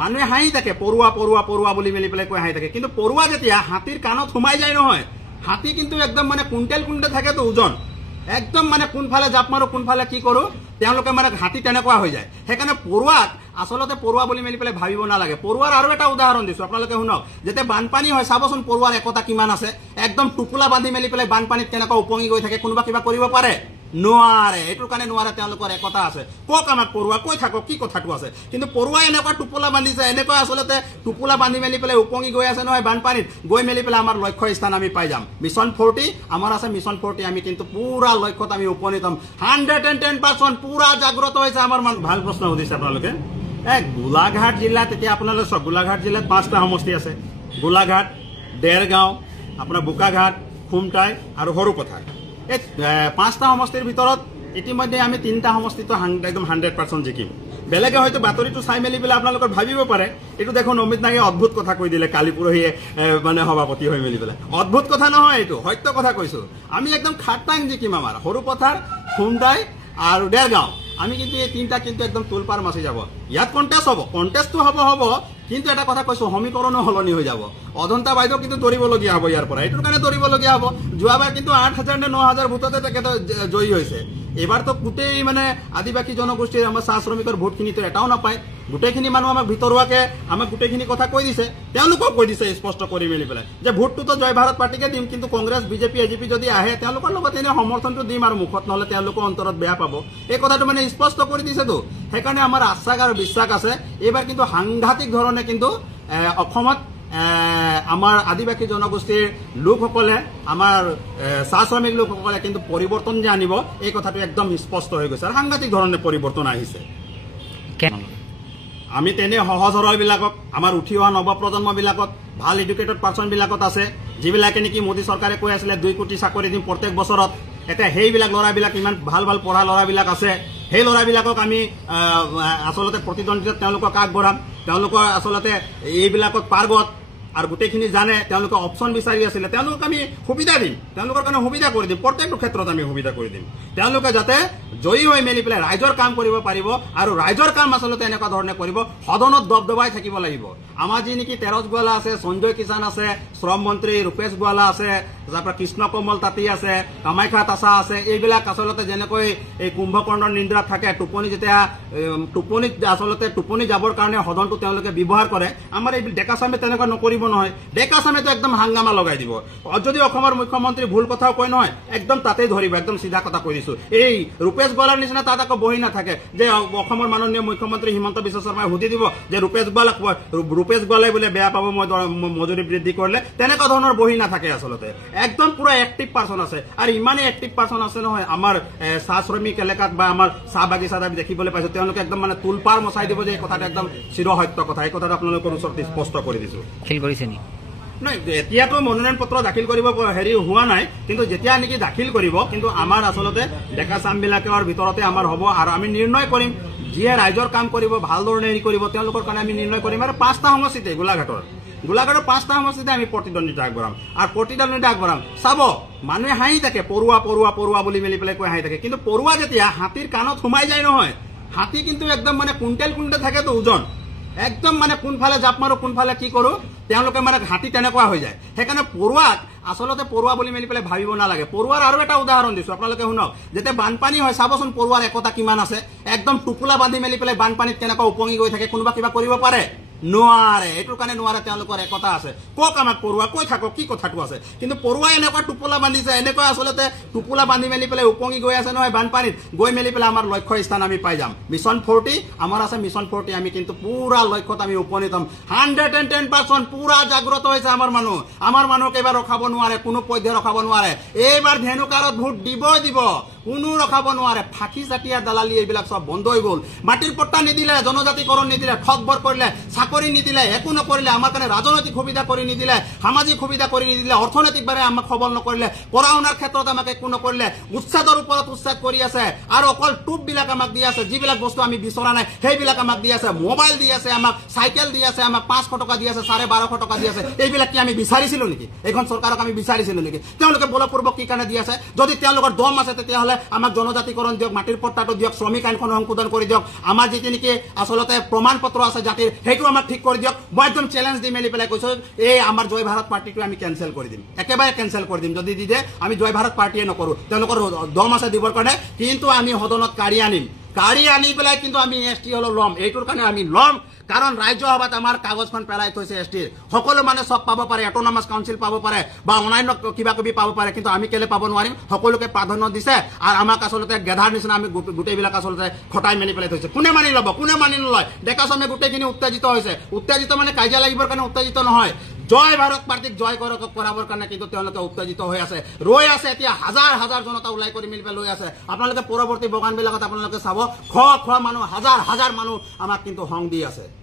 মানুহে হাঁহি থাকে পৰুৱা পৰুৱা পৰুৱা বুলি মেলি পেলাই কৈ হাঁহি থাকে কিন্তু পৰুৱা যেতিয়া হাতীৰ কাণত সোমাই যায় নহয় হাতী কিন্তু একদম মানে কুইণ্টেল কুইণ্টেল থাকেতো ওজন একদম মানে কোনফালে জাপ মাৰো কোনফালে কি কৰো তেওঁলোকে মানে হাতী তেনেকুৱা হৈ যায় সেইকাৰণে পৰুৱাক আসলতে পৰুৱা বুলি মেলি পেলাই ভাবিব নালাগে পৰুৱাৰ আৰু এটা উদাহৰণ দিছো আপোনালোকে শুনক যেতিয়া বানপানী হয় চাবচোন পৰুৱাৰ একতা কিমান আছে একদম টুপুলা বান্ধি মেলি পেলাই বানপানীত কেনেকুৱা উপঙি গৈ থাকে কোনোবা কিবা কৰিব পাৰে নোৱাৰে এইটোৰ কাৰণে নোৱাৰে তেওঁলোকৰ একতা আছে কক আমাক পৰুৱা কৈ থাকক কি কথাটো আছে কিন্তু পৰুৱাই এনেকুৱা টুপুলা বান্ধিছে এনেকুৱা আসলতে টুপুলা বান্ধি মেলি পেলাই উপঙি গৈ আছে নহয় বানপানীত গৈ মেলি পেলাই আমাৰ লক্ষ্য স্থান আমি পাই যাম মিছন 40 আমাৰ আছে মিছন 40 আমি কিন্তু পুৰা লক্ষ্যত আমি উপনীত হ'ম 110% পুৰা জাগ্ৰত হৈছে আমাৰ ভাল প্ৰশ্ন সুধিছে আপোনালোকে গোলাঘাট জিলাত এতিয়া আপোনালোকে চব গোলাঘাট জিলাত 5টা সমষ্টি আছে গোলাঘাট দেৰগাঁও আপোনাৰ বোকাঘাট খুমটাই আৰু সৰুপথাৰ এই 5টা সমষ্টিৰ ভিতৰত ইতিমধ্যে আমি 3টা সমষ্টিটো একদম 100% জিকিম বেলেগে হয়তো বাতৰিটো চাই মেলি পেলাই আপোনালোকৰ ভাবিব পাৰে এইটো দেখোন অমিত নাগে অদ্ভুত কথা কৈ দিলে কালি পৰহিয়ে মানে সভাপতি হৈ মেলি পেলাই অদ্ভুত কথা নহয় এইটো সত্য কথা কৈছো আমি একদম খাটাং জিকিম আমাৰ সৰুপথাৰ খুমটাই আৰু দেৰগাঁও আমি কিন্তু এই 3টা কিন্তু একদম তুলপাৰ মাছি যাব ইয়াত কন্টেস্ট হ'ব কন্টেস্টটো হ'ব কিন্তু এটা কথা কৈছো সমীকৰণো হলনি হৈ যাব অজন্তা বাইদেউ কিন্তু দৌৰিবলগীয়া হ'ব ইয়াৰ পৰা এইটোৰ কাৰণে দৌৰিবলগীয়া হ'ব যোৱাবাৰ কিন্তু 8,000 নে 9,000 ভোটতে তেখেত জয়ী হৈছে এবাৰ তো গোটেই মানে আদিবাসী জনগোষ্ঠীৰ আমাৰ চাহ শ্ৰমিকৰ ভোটখিনি তো এটাও নাপায় গোটেইখিনি মানুহ আমাক ভিতৰুৱাকে আমাক গোটেইখিনি কথা কৈ দিছে তেওঁলোকক কৈ দিছে স্পষ্ট কৰি মেলি পেলাই যে ভোটটো তো জয় ভাৰত পাৰ্টিকে দিম কিন্তু কংগ্ৰেছ বিজেপি এজিপি যদি আহে তেওঁলোকৰ লগত এনে সমৰ্থনটো দিম আৰু মুখত নহলে তেওঁলোকৰ অন্তৰত বেয়া পাব এই কথাটো মানে স্পষ্ট কৰি দিছেতো সেইকাৰণে আমাৰ আশ্বাস আৰু বিশ্বাস আছে এইবাৰ কিন্তু সাংঘাতিক ধৰণে কিন্তু অসমত আমাৰ আদিবাসী জনগোষ্ঠীৰ লোকসকলে আমাৰ চাহ শ্ৰমিক লোকসকলে কিন্তু পৰিৱৰ্তন যে আনিব এই কথাটো একদম স্পষ্ট হৈ গৈছে আৰু সাংঘাতিক ধৰণে পৰিৱৰ্তন আহিছে আমি তেনে সহজ সৰল বিলাকক আমাৰ উঠি অহা নৱপ্ৰজন্মবিলাকত ভাল এডুকেটেড পাৰ্চন বিলাকত আছে যিবিলাকে নেকি মোদী চৰকাৰে কৈ আছিলে 2 কোটি চাকৰি দিম প্ৰত্যেক বছৰত এটা সেইবিলাক ল'ৰাবিলাক ইমান ভাল ভাল পঢ়া ল'ৰাবিলাক আছে সেই ল'ৰাবিলাকক আমি আসলতে প্ৰতিদ্বন্দ্বিতাত তেওঁলোকক আগবঢ়াম তেওঁলোকৰ আসলতে এইবিলাকত পাৰ্গত আৰু গোটেইখিনি জানে তেওঁলোকে অপচন বিচাৰি আছিলে তেওঁলোকক আমি সুবিধা দিম তেওঁলোকৰ কাৰণে সুবিধা কৰি দিম প্ৰত্যেকটো ক্ষেত্ৰত আমি সুবিধা কৰি দিম তেওঁলোকে যাতে জয়ী হৈ মেলি পেলাই ৰাইজৰ কাম কৰিব পাৰিব আৰু ৰাইজৰ কাম আসলতে এনেকুৱা ধৰণে কৰিব সদনত দবদবাই থাকিব লাগিব আমাৰ যি নেকি তেৰজ গোৱালা আছে সঞ্জয় কিষাণ আছে শ্ৰম মন্ত্ৰী ৰূপেশ গোৱালা আছে তাৰপৰা কৃষ্ণ কমল তাঁতী আছে কামাখ্যা তাছা আছে এইবিলাক আসলতে যেনেকৈ এই কুম্ভকৰ্ণৰ নিদ্ৰাত থাকে টোপনি যেতিয়া টোপনিত আসলতে টোপনি যাবৰ কাৰণে সদনটো তেওঁলোকে ব্যৱহাৰ কৰে আমাৰ এই ডেকাচামে তেনেকুৱা নকৰিব নহয় ডেকাচামেতো একদম হাংগামা লগাই দিব যদি অসমৰ মুখ্যমন্ত্ৰী ভুল কথাও কয় নহয় একদম তাতেই ধৰিব একদম সিধা কথা কৈ দিছো এই ৰূপেশ গোৱালাৰ নিচিনা তাত আকৌ বহি নাথাকে যে অসমৰ মাননীয় মুখ্যমন্ত্ৰী হিমন্ত বিশ্ব শৰ্মাই সুধি দিব যে ৰূপেশ গোৱালাই বোলে বেয়া পাব মই মজুৰি বৃদ্ধি কৰিলে তেনেকুৱা ধৰণৰ বহি নাথাকে আসলতে একদম পুৰা এক্টিভ পাৰ্চন আছে আৰু ইমানেই এক্টিভ পাৰ্চন আছে নহয় আমাৰ চাহ শ্ৰমিক এলেকাত বা আমাৰ চাহ বাগিচাত আমি দেখিবলৈ পাইছো তেওঁলোকে একদম মানে তুলপাৰ মচাই দিব যে এই কথাটো একদম চিৰসত্য কথা এই কথাটো আপোনালোকৰ ওচৰত স্পষ্ট কৰি দিছো নাই এতিয়াতো মনোনয়ন পত্ৰ দাখিল কৰিব হেৰি হোৱা নাই কিন্তু যেতিয়া নেকি দাখিল কৰিব কিন্তু আমাৰ আসলতে ডেকা চামবিলাকৰ ভিতৰতে আমাৰ হ'ব আৰু আমি নিৰ্ণয় কৰিম যিয়ে ৰাইজৰ কাম কৰিব ভালদৰে হেৰি কৰিব তেওঁলোকৰ কাৰণে আমি নিৰ্ণয় কৰিম আৰু 5টা সমষ্টিতে গোলাঘাটৰ 5টা সমষ্টিতে আমি প্ৰতিদ্বন্দ্বিতা আগবঢ়াম আৰু প্ৰতিদ্বন্দ্বিতা আগবঢ়াম চাব মানুহে হাঁহি থাকে পৰুৱা পৰুৱা পৰুৱা বুলি মেলি পেলাই কৈ হাঁহি থাকে কিন্তু পৰুৱা যেতিয়া হাতীৰ কাণত সোমাই যায় নহয় হাতী কিন্তু একদম মানে কুইণ্টেল কুইণ্টেল থাকেতো ওজন একদম মানে কোনফালে জাপ মাৰো কোনফালে কি কৰো তেওঁলোকে মানে হাতী তেনেকুৱা হৈ যায় সেইকাৰণে পৰুৱাক আসলতে পৰুৱা বুলি মেলি পেলাই ভাবিব নালাগে পৰুৱাৰ আৰু এটা উদাহৰণ দিছো আপোনালোকে শুনক যেতিয়া বানপানী হয় চাবচোন পৰুৱাৰ একতা কিমান আছে একদম টুপুলা বান্ধি মেলি পেলাই বানপানীত কেনেকুৱা উপঙি গৈ থাকে কোনোবা কিবা কৰিব পাৰে নোৱাৰে এইটোৰ কাৰণে নোৱাৰে তেওঁলোকৰ একতা আছে কক আমাক পৰুৱা কৈ থাকক কি কথাটো আছে কিন্তু পৰুৱাই এনেকুৱা টুপুলা বান্ধিছে এনেকুৱা আসলতে টুপুলা বান্ধি মেলি পেলাই উপঙি গৈ আছে নহয় বানপানীত গৈ মেলি পেলাই আমাৰ লক্ষ্য স্থান আমি পাই যাম মিছন 40 আমাৰ আছে মিছন 40 আমি কিন্তু পুৰা লক্ষ্যত আমি উপনীত হ'ম 110% পুৰা জাগ্ৰত হৈছে আমাৰ মানুহক এবাৰ ৰখাব নোৱাৰে কোনো পধ্যে ৰখাব নোৱাৰে এইবাৰ ধেনুকাৰত ভোট দিব কোনো ৰখাব নোৱাৰে ফাঁকি জাতীয় দালালি এইবিলাক সব বন্ধ হৈ গ'ল মাটিৰ পট্টা নিদিলে জনজাতিকৰণ নিদিলে ঠগবৰ কৰিলে চাকৰি নিদিলে একো নকৰিলে আমাৰ কাৰণে ৰাজনৈতিক সুবিধা কৰি নিদিলে সামাজিক সুবিধা কৰি নিদিলে অৰ্থনৈতিকভাৱে আমাক সবল নকৰিলে পঢ়া শুনাৰ ক্ষেত্ৰত আমাক একো নকৰিলে উচ্ছেদৰ ওপৰত উচ্ছেদ কৰি আছে আৰু অকল টুপবিলাক আমাক দি আছে যিবিলাক বস্তু আমি বিচৰা নাই সেইবিলাক আমাক দি আছে মোবাইল দি আছে আমাক চাইকেল দি আছে আমাক 500 টকা দি আছে 1250 টকা দি আছে এইবিলাক কি আমি বিচাৰিছিলো নেকি এখন চৰকাৰক আমি বিচাৰিছিলো নেকি তেওঁলোকে বলপূৰ্বক কি কাৰণে দি আছে যদি তেওঁলোকৰ দম আছে তেতিয়াহ'লে আমাক জনজাতিকৰণ দিয়ক মাটিৰ পট্টাটো দিয়ক শ্ৰমিক আইনখন সংশোধন কৰি দিয়ক আমাৰ যিটো নেকি আসলতে প্ৰমাণ পত্ৰ আছে জাতিৰ সেইটো আমাক আমাক ঠিক কৰি দিয়ক মই একদম চ্যালেঞ্জ দি মেলি পেলাই কৈছো এই আমাৰ জয় ভাৰত পাৰ্টিটো আমি কেনসেল কৰি দিম একেবাৰে কেনসেল কৰি দিম যদি দি দে আমি জয় ভাৰত পাৰ্টিয়ে নকৰো তেওঁলোকৰ দম আছে দিবৰ কাৰণে কিন্তু আমি সদনত কাঢ়ি আনিম গাড়ী আনি পেলাই কিন্তু আমি এসটি হলো লম এইটোৰ কাৰণে আমি লম কাৰণ ৰাজ্য সভাত আমাৰ কাগজখন পেলাই থৈছে এসটিৰ সকলো মানে সব পাব পাৰে অটোনমাস কাউন্সিল পাব পাৰে বা অনলাইন কিবা কিবি পাব পাৰে কিন্তু আমি কেলে পাব নোৱাৰিম সকলোকে প্ৰাধান্য দিছে আৰু আমাক আসলতে গেধাৰ নিচিনা আমি গোটেইবিলাক আসলতে খটাই মেলি পেলাই থৈছে কোনে মানি ল'ব কোনে মানি নলয় ডেকা চামে গোটেইখিনি উত্তেজিত হৈছে উত্তেজিত মানে কাজিয়া লাগিবৰ কাৰণে উত্তেজিত নহয় জয় ভাৰত পাৰ্টিক জয় কৰাবৰ কাৰণে কিন্তু তেওঁলোকে উত্তেজিত হৈ আছে ৰৈ আছে এতিয়া হাজাৰ হাজাৰ জনতা ওলাই কৰি মিলি লৈ আছে আপোনালোকে পৰৱৰ্তী বগানবিলাকত আপোনালোকে চাব খ মানুহ হাজাৰ হাজাৰ মানুহ আমাক কিন্তু হং দি আছে